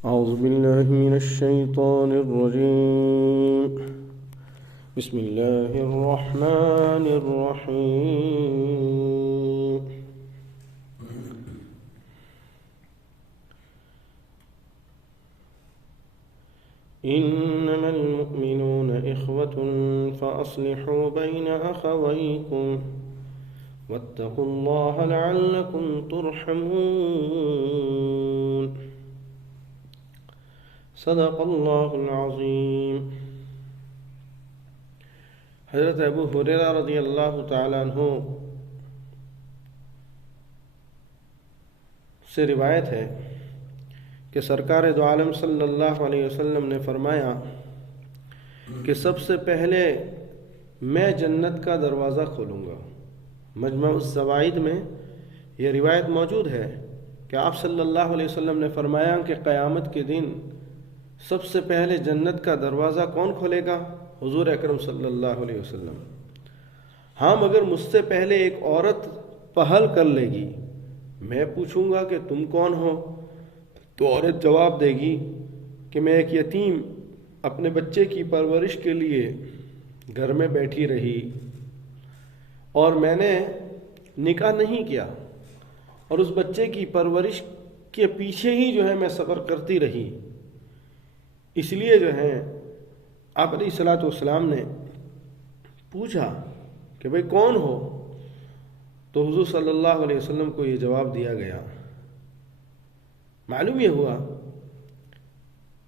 أعوذ بالله من الشيطان الرجيم. بسم الله الرحمن الرحيم. إنما المؤمنون إخوة فأصلحوا بين أخويكم واتقوا الله لعلكم ترحمون. صدق اللہ العظیم. حضرت ابو ہریرہ رضی اللہ تعالیٰ عنہ سے روایت ہے کہ سرکار دو عالم صلی اللہ علیہ وسلم نے فرمایا کہ سب سے پہلے میں جنت کا دروازہ کھولوں گا. مجمع الزوائد میں یہ روایت موجود ہے کہ آپ صلی اللہ علیہ وسلم نے فرمایا کہ قیامت کے دن سب سے پہلے جنت کا دروازہ کون کھولے گا؟ حضور اکرم صلی اللہ علیہ وسلم. ہاں مگر مجھ سے پہلے ایک عورت پہل کر لے گی. میں پوچھوں گا کہ تم کون ہو؟ تو عورت جواب دے گی کہ میں ایک یتیم اپنے بچے کی پرورش کے لیے گھر میں بیٹھی رہی اور میں نے نکاح نہیں کیا اور اس بچے کی پرورش کے پیچھے ہی میں صبر کرتی رہی. اس لیے آپ علیہ الصلوۃ والسلام نے پوچھا کہ بھئی کون ہو؟ تو حضور صلی اللہ علیہ وسلم کو یہ جواب دیا گیا. معلوم یہ ہوا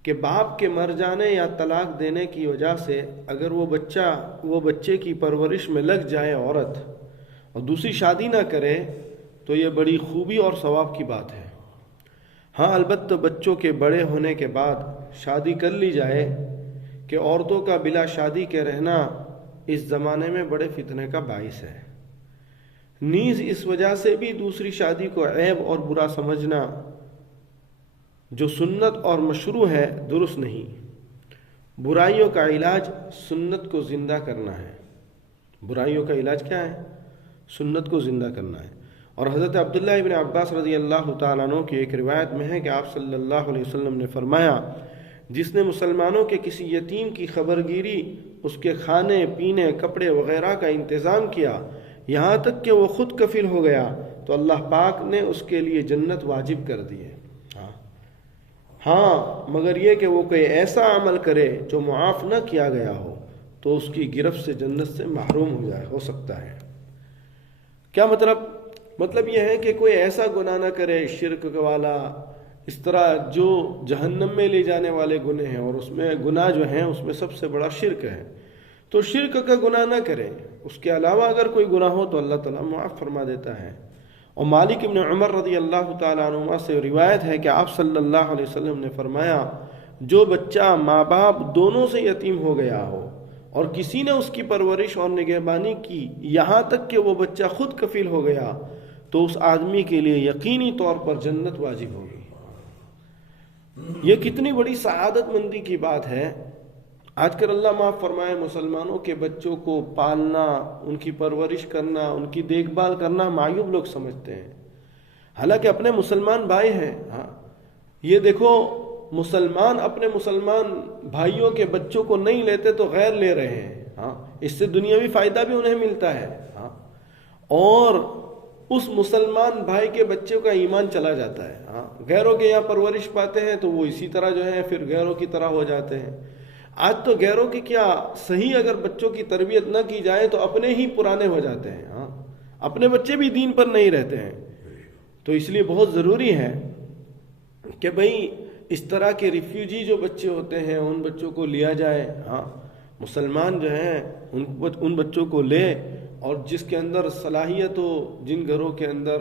کہ باپ کے مر جانے یا طلاق دینے کی وجہ سے اگر وہ بچے کی پرورش میں لگ جائے عورت اور دوسری شادی نہ کرے تو یہ بڑی خوبی اور ثواب کی بات ہے. ہاں البتہ بچوں کے بڑے ہونے کے بعد شادی کر لی جائے کہ عورتوں کا بلا شادی کے رہنا اس زمانے میں بڑے فتنے کا باعث ہے. نیز اس وجہ سے بھی دوسری شادی کو عیب اور برا سمجھنا جو سنت اور مشروع ہے درست نہیں. برائیوں کا علاج سنت کو زندہ کرنا ہے. برائیوں کا علاج کیا ہے؟ سنت کو زندہ کرنا ہے. اور حضرت عبداللہ ابن عباس رضی اللہ تعالیٰ عنہ کی ایک روایت میں ہے کہ آپ صلی اللہ علیہ وسلم نے فرمایا جس نے مسلمانوں کے کسی یتیم کی خبرگیری، اس کے کھانے پینے کپڑے وغیرہ کا انتظام کیا یہاں تک کہ وہ خود کفیل ہو گیا تو اللہ پاک نے اس کے لیے جنت واجب کر دی ہے. ہاں مگر یہ کہ وہ کوئی ایسا عمل کرے جو معاف نہ کیا گیا ہو تو اس کی گرفت سے جنت سے محروم ہو سکتا ہے. کیا مطلب یہ ہے کہ کوئی ایسا گناہ نہ کرے شرک والا، اس طرح جو جہنم میں لے جانے والے گناہ ہیں، اور اس میں گناہ اس میں سب سے بڑا شرک ہے. تو شرک کا گناہ نہ کرے. اس کے علاوہ اگر کوئی گناہ ہو تو اللہ تعالیٰ معاف فرما دیتا ہے. اور مالک ابن عمر رضی اللہ تعالیٰ عنہ سے روایت ہے کہ آپ صلی اللہ علیہ وسلم نے فرمایا جو بچہ ماں باپ دونوں سے یتیم ہو گیا ہو اور کسی نے اس کی پرورش اور نگہبانی کی یہاں تک کہ وہ بچہ خود کفیل ہو گیا تو اس آدمی کے لیے یقینی طور پر جنت واجب ہوگی. یہ کتنی بڑی سعادت مندی کی بات ہے. آج کل اللہ معاف فرمائے مسلمانوں کے بچوں کو پالنا، ان کی پرورش کرنا، ان کی دیکھ بھال کرنا معیوب لوگ سمجھتے ہیں، حالانکہ اپنے مسلمان بھائی ہیں. ہاں یہ دیکھو مسلمان اپنے مسلمان بھائیوں کے بچوں کو نہیں لیتے تو غیر لے رہے ہیں. ہاں اس سے دنیاوی فائدہ بھی انہیں ملتا ہے. ہاں اور اس مسلمان بھائی کے بچوں کا ایمان چلا جاتا ہے. ہاں غیروں کے یہاں پرورش پاتے ہیں تو وہ اسی طرح پھر غیروں کی طرح ہو جاتے ہیں. آج تو غیروں کی کیا صحیح اگر بچوں کی تربیت نہ کی جائے تو اپنے ہی پرانے ہو جاتے ہیں. ہاں اپنے بچے بھی دین پر نہیں رہتے ہیں. تو اس لیے بہت ضروری ہے کہ بھئی اس طرح کے ریفیوجی جو بچے ہوتے ہیں ان بچوں کو لیا جائے. ہاں مسلمان ان بچوں کو لے اور جس کے اندر صلاحیت ہو، جن گھروں کے اندر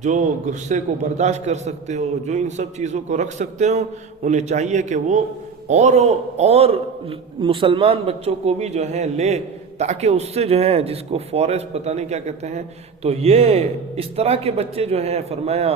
جو غصے کو برداشت کر سکتے ہو، جو ان سب چیزوں کو رکھ سکتے ہو، انہیں چاہیے کہ وہ اور مسلمان بچوں کو بھی لے تاکہ اس سے جس کو فورسٹ پتہ نہیں کیا کہتے ہیں، تو یہ اس طرح کے بچے فرمایا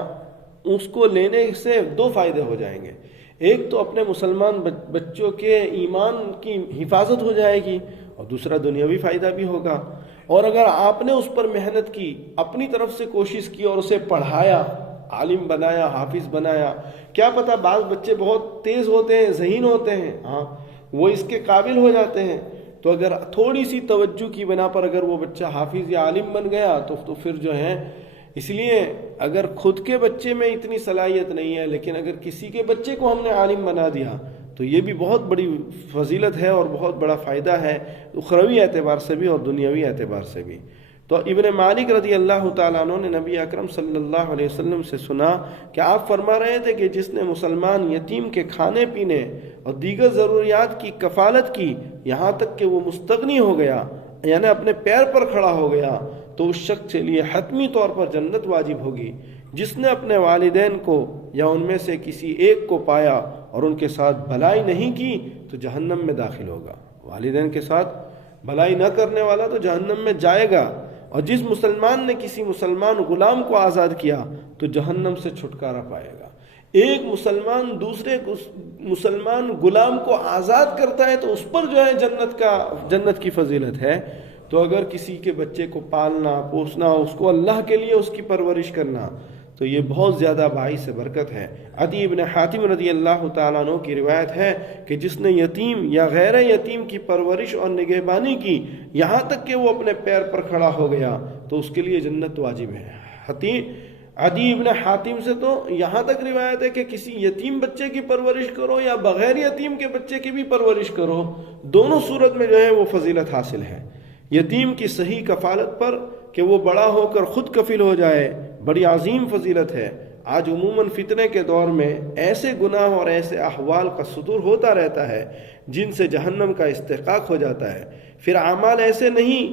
اس کو لینے سے دو فائدے ہو جائیں گے. ایک تو اپنے مسلمان بچوں کے ایمان کی حفاظت ہو جائے گی اور دوسرا دنیاوی فائدہ بھی ہوگا. اور اگر آپ نے اس پر محنت کی، اپنی طرف سے کوشش کی اور اسے پڑھایا عالم بنایا، حافظ بنایا، کیا پتہ بعض بچے بہت تیز ہوتے ہیں، ذہین ہوتے ہیں، ہاں وہ اس کے قابل ہو جاتے ہیں، تو اگر تھوڑی سی توجہ کی بنا پر اگر وہ بچہ حافظ یا عالم بن گیا تو پھر جو ہے، اس لیے اگر خود کے بچے میں اتنی صلاحیت نہیں ہے لیکن اگر کسی کے بچے کو ہم نے عالم بنا دیا تو یہ بھی بہت بڑی فضیلت ہے اور بہت بڑا فائدہ ہے، اخروی اعتبار سے بھی اور دنیاوی اعتبار سے بھی۔ تو ابن مالک رضی اللہ تعالیٰ عنہ نے نبی اکرم صلی اللہ علیہ وسلم سے سنا کہ آپ فرما رہے تھے کہ جس نے مسلمان یتیم کے کھانے پینے اور دیگر ضروریات کی کفالت کی یہاں تک کہ وہ مستغنی ہو گیا، یعنی اپنے پیر پر کھڑا ہو گیا، تو اس شخص کے لیے حتمی طور پر جنت واجب ہوگی۔ جس نے اپنے والدین کو یا ان میں سے کسی ایک کو پایا اور ان کے ساتھ بھلائی نہیں کی تو جہنم میں داخل ہوگا۔ والدین کے ساتھ بھلائی نہ کرنے والا تو جہنم میں جائے گا، اور جس مسلمان نے کسی مسلمان غلام کو آزاد کیا تو جہنم سے چھٹکارا پائے گا۔ ایک مسلمان دوسرے مسلمان غلام کو آزاد کرتا ہے تو اس پر جو ہے جنت کی فضیلت ہے۔ تو اگر کسی کے بچے کو پالنا پوسنا، اس کو اللہ کے لیے اس کی پرورش کرنا، تو یہ بہت زیادہ باعث برکت ہے۔ عدی ابن حاتم رضی اللہ تعالیٰ عنہ کی روایت ہے کہ جس نے یتیم یا غیر یتیم کی پرورش اور نگہبانی کی یہاں تک کہ وہ اپنے پیر پر کھڑا ہو گیا تو اس کے لیے جنت واجب ہے۔ عدی ابن حاتم سے تو یہاں تک روایت ہے کہ کسی یتیم بچے کی پرورش کرو یا بغیر یتیم کے بچے کی بھی پرورش کرو، دونوں صورت میں جو ہے وہ فضیلت حاصل ہے۔ یتیم کی صحیح کفالت پر کہ وہ بڑا ہو کر خود کفیل ہو جائے، بڑی عظیم فضیلت ہے۔ آج عموماً فتنے کے دور میں ایسے گناہ اور ایسے احوال کا صدور ہوتا رہتا ہے جن سے جہنم کا استحقاق ہو جاتا ہے۔ پھر اعمال ایسے نہیں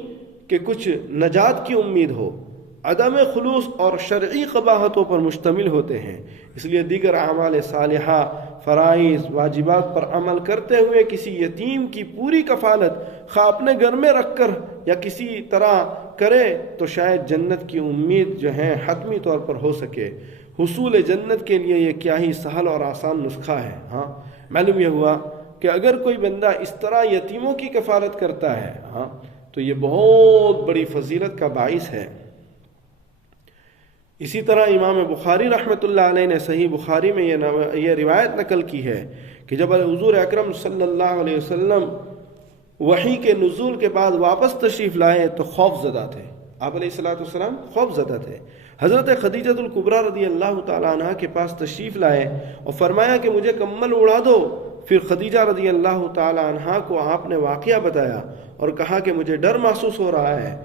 کہ کچھ نجات کی امید ہو، عدم خلوص اور شرعی قباحتوں پر مشتمل ہوتے ہیں۔ اس لیے دیگر اعمال صالحہ، فرائض، واجبات پر عمل کرتے ہوئے کسی یتیم کی پوری کفالت خواہ اپنے گھر میں رکھ کر یا کسی طرح کرے تو شاید جنت کی امید جو ہے حتمی طور پر ہو سکے۔ حصول جنت کے لیے یہ کیا ہی سہل اور آسان نسخہ ہے۔ ہاں معلوم یہ ہوا کہ اگر کوئی بندہ اس طرح یتیموں کی کفالت کرتا ہے تو یہ بہت بڑی فضیلت کا باعث ہے۔ اسی طرح امام بخاری رحمۃ اللہ علیہ نے صحیح بخاری میں یہ روایت نقل کی ہے کہ جب حضور اکرم صلی اللہ علیہ وسلم وحی کے نزول کے بعد واپس تشریف لائے تو خوف زدہ تھے۔ آپ علیہ الصلوۃ والسلام خوف زدہ تھے۔ حضرت خدیجہ الکبریٰ رضی اللہ تعالیٰ عنہ کے پاس تشریف لائے اور فرمایا کہ مجھے کمبل اڑا دو۔ پھر خدیجہ رضی اللہ تعالیٰ عنہ کو آپ نے واقعہ بتایا اور کہا کہ مجھے ڈر محسوس ہو رہا ہے،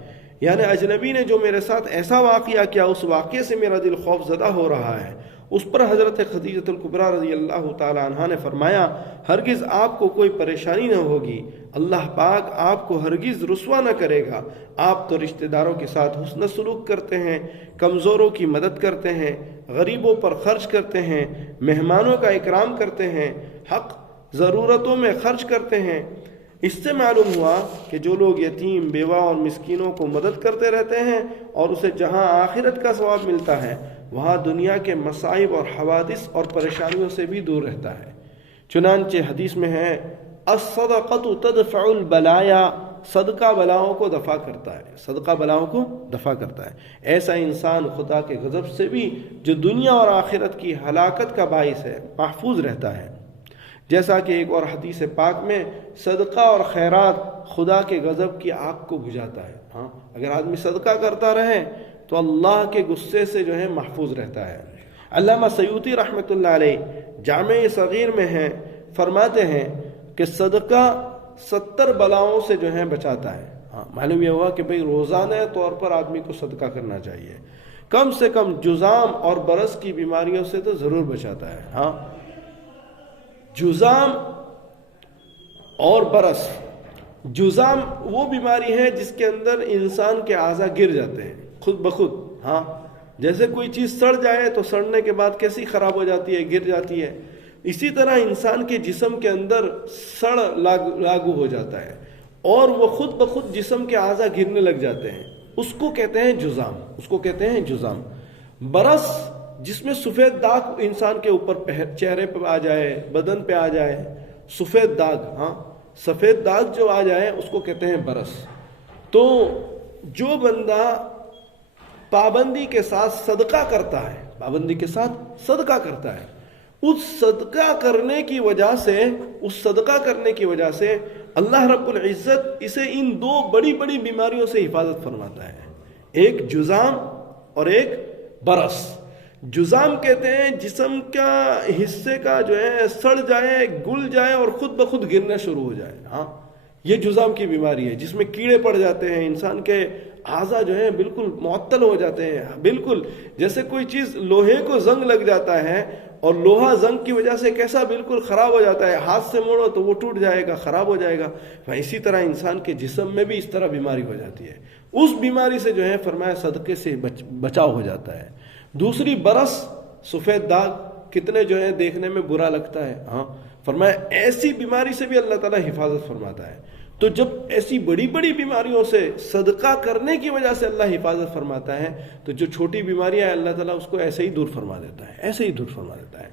یعنی اجنبی نے جو میرے ساتھ ایسا واقعہ کیا اس واقعے سے میرا دل خوف زدہ ہو رہا ہے۔ اس پر حضرت خدیجہ الکبریٰ رضی اللہ تعالیٰ عنہ نے فرمایا ہرگز آپ کو کوئی پریشانی نہ ہوگی، اللہ پاک آپ کو ہرگز رسوا نہ کرے گا۔ آپ تو رشتہ داروں کے ساتھ حسن سلوک کرتے ہیں، کمزوروں کی مدد کرتے ہیں، غریبوں پر خرچ کرتے ہیں، مہمانوں کا اکرام کرتے ہیں، حق ضرورتوں میں خرچ کرتے ہیں۔ اس سے معلوم ہوا کہ جو لوگ یتیم، بیوہ اور مسکینوں کو مدد کرتے رہتے ہیں اور اسے جہاں آخرت کا ثواب ملتا ہے وہاں دنیا کے مصائب اور حوادث اور پریشانیوں سے بھی دور رہتا ہے۔ چنانچہ حدیث میں ہے الصدقۃ تدفع البلایا، صدقہ بلاؤں کو دفع کرتا ہے، صدقہ بلاؤں کو دفع کرتا ہے۔ ایسا انسان خدا کے غضب سے بھی جو دنیا اور آخرت کی ہلاکت کا باعث ہے محفوظ رہتا ہے۔ جیسا کہ ایک اور حدیث پاک میں صدقہ اور خیرات خدا کے غضب کی آگ کو بجھاتا ہے۔ اگر آدمی صدقہ کرتا رہے تو اللہ کے غصے سے جو ہے محفوظ رہتا ہے۔ علامہ سیوطی رحمۃ اللہ علیہ جامع صغیر میں ہیں، فرماتے ہیں کہ صدقہ 70 بلاؤں سے جو ہے بچاتا ہے۔ معلوم یہ ہوا کہ بھئی روزانہ طور پر آدمی کو صدقہ کرنا چاہیے، کم سے کم جذام اور برس کی بیماریوں سے تو ضرور بچاتا ہے۔ جذام اور برس، جذام وہ بیماری ہے جس کے اندر انسان کے اعضاء گر جاتے ہیں خود بخود۔ جیسے کوئی چیز سڑ جائے تو سڑنے کے بعد کیسی خراب ہو جاتی ہے، گر جاتی ہے، اسی طرح انسان کے جسم کے اندر سڑ لاگو ہو جاتا ہے اور وہ خود بخود جسم کے اعضاء گرنے لگ جاتے ہیں، اس کو کہتے ہیں جذام، اس کو کہتے ہیں جذام۔ برس جس میں سفید داغ انسان کے اوپر چہرے پہ آ جائے، بدن پہ آ جائے، سفید داغ، سفید داغ جو آ جائے اس کو کہتے ہیں برس۔ تو جو بندہ پابندی کے ساتھ صدقہ کرتا ہے، پابندی کے ساتھ صدقہ کرتا ہے، اس صدقہ کرنے کی وجہ سے اللہ رب العزت اسے ان دو بڑی بڑی بیماریوں سے حفاظت فرماتا ہے، ایک جذام اور ایک برس۔ جذام کہتے ہیں جسم کا حصے کا جو ہے سڑ جائے، گل جائے اور خود بخود گرنا شروع ہو جائے، ہاں یہ جذام کی بیماری ہے، جس میں کیڑے پڑ جاتے ہیں، انسان کے اعضاء جو ہیں بالکل معطل ہو جاتے ہیں، بالکل جیسے کوئی چیز لوہے کو زنگ لگ جاتا ہے اور لوہا زنگ کی وجہ سے کیسا بالکل خراب ہو جاتا ہے، ہاتھ سے موڑو تو وہ ٹوٹ جائے گا، خراب ہو جائے گا، اسی طرح انسان کے جسم میں بھی اس طرح بیماری ہو جاتی ہے۔ اس بیماری سے جو ہے فرمایا صدقے سے بچاؤ ہو جاتا ہے۔ دوسری برس، سفید داغ، کتنے جو ہے دیکھنے میں برا لگتا ہے، ہاں فرمایا ایسی بیماری سے بھی اللہ تعالیٰ حفاظت فرماتا ہے۔ تو جب ایسی بڑی بڑی بیماریوں سے صدقہ کرنے کی وجہ سے اللہ حفاظت فرماتا ہے، تو جو چھوٹی بیماریاں ہیں اللہ تعالیٰ اس کو ایسے ہی دور فرما دیتا ہے، ایسے ہی دور فرما دیتا ہے۔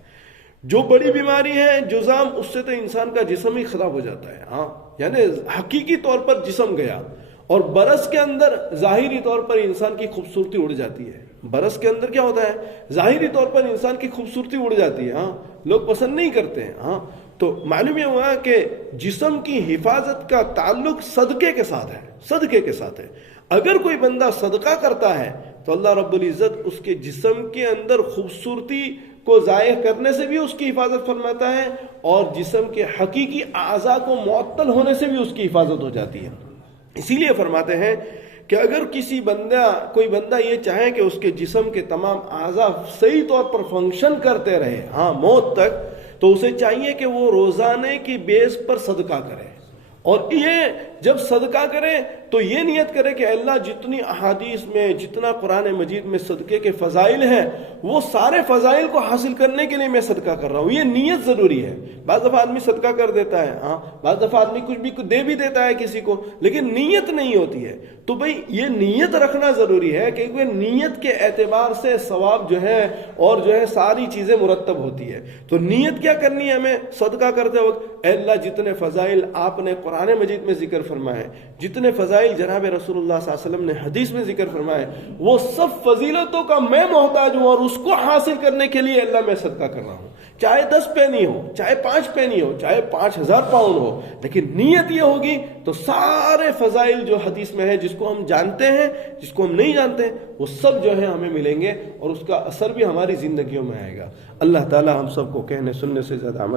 جو بڑی بیماری ہے جذام، اس سے تو انسان کا جسم ہی خراب ہو جاتا ہے، ہاں یعنی حقیقی طور پر جسم گیا۔ اور برس کے اندر ظاہری طور پر انسان کی خوبصورتی اڑ جاتی ہے۔ برس کے اندر کیا ہوتا ہے؟ ظاہری طور پر انسان کی خوبصورتی اڑ جاتی ہے، ہاں لوگ پسند نہیں کرتے ہیں، ہاں تو معلوم یہ ہوا کہ جسم کی حفاظت کا تعلق صدقے کے ساتھ ہے، صدقے کے ساتھ ہے۔ اگر کوئی بندہ صدقہ کرتا ہے تو اللہ رب العزت اس کے جسم کے اندر خوبصورتی کو ظاہر کرنے سے بھی اس کی حفاظت فرماتا ہے، اور جسم کے حقیقی اعضاء کو معطل ہونے سے بھی اس کی حفاظت ہو جاتی ہے۔ اسی لیے فرماتے ہیں کہ اگر کوئی بندہ یہ چاہے کہ اس کے جسم کے تمام اعضاء صحیح طور پر فنکشن کرتے رہے، ہاں موت تک، تو اسے چاہیے کہ وہ روزانے کی بیس پر صدقہ کرے۔ اور یہ جب صدقہ کرے تو یہ نیت کرے کہ اللہ جتنی احادیث میں، جتنا قرآن مجید میں صدقے کے فضائل ہیں، وہ سارے فضائل کو حاصل کرنے کے لیے میں صدقہ کر رہا ہوں۔ یہ نیت ضروری ہے۔ بعض دفعہ آدمی صدقہ کر دیتا ہے، ہاں بعض دفعہ آدمی کچھ بھی دے بھی دیتا ہے کسی کو، لیکن نیت نہیں ہوتی ہے۔ تو بھئی یہ نیت رکھنا ضروری ہے، کیونکہ نیت کے اعتبار سے ثواب جو ہے اور جو ہے ساری چیزیں مرتب ہوتی ہے۔ تو نیت کیا کرنی ہے ہمیں صدقہ کرتے وقت؟ اے اللہ جتنے فضائل آپ نے قرآن مجید میں ذکر فرمائے، جتنے فضائل جناب رسول اللہ صلی اللہ علیہ وسلم نے حدیث میں ذکر فرمائے، وہ سب فضیلتوں کا میں محتاج ہوں، اور اس کو حاصل کرنے کے لیے اللہ میں صدقہ کر رہا ہوں۔ چاہے 10 پینی ہو، چاہے 5 پینی ہو، چاہے 5000 پاؤنڈ ہو، لیکن نیت یہ ہوگی تو سارے فضائل جو حدیث میں ہے، جس کو ہم جانتے ہیں، جس کو ہم نہیں جانتے، وہ سب جو ہے ہمیں ملیں گے، اور اس کا اثر بھی ہماری زندگیوں میں آئے گا۔ اللہ تعالی ہم سب کو کہنے سننے سے زیادہ عمل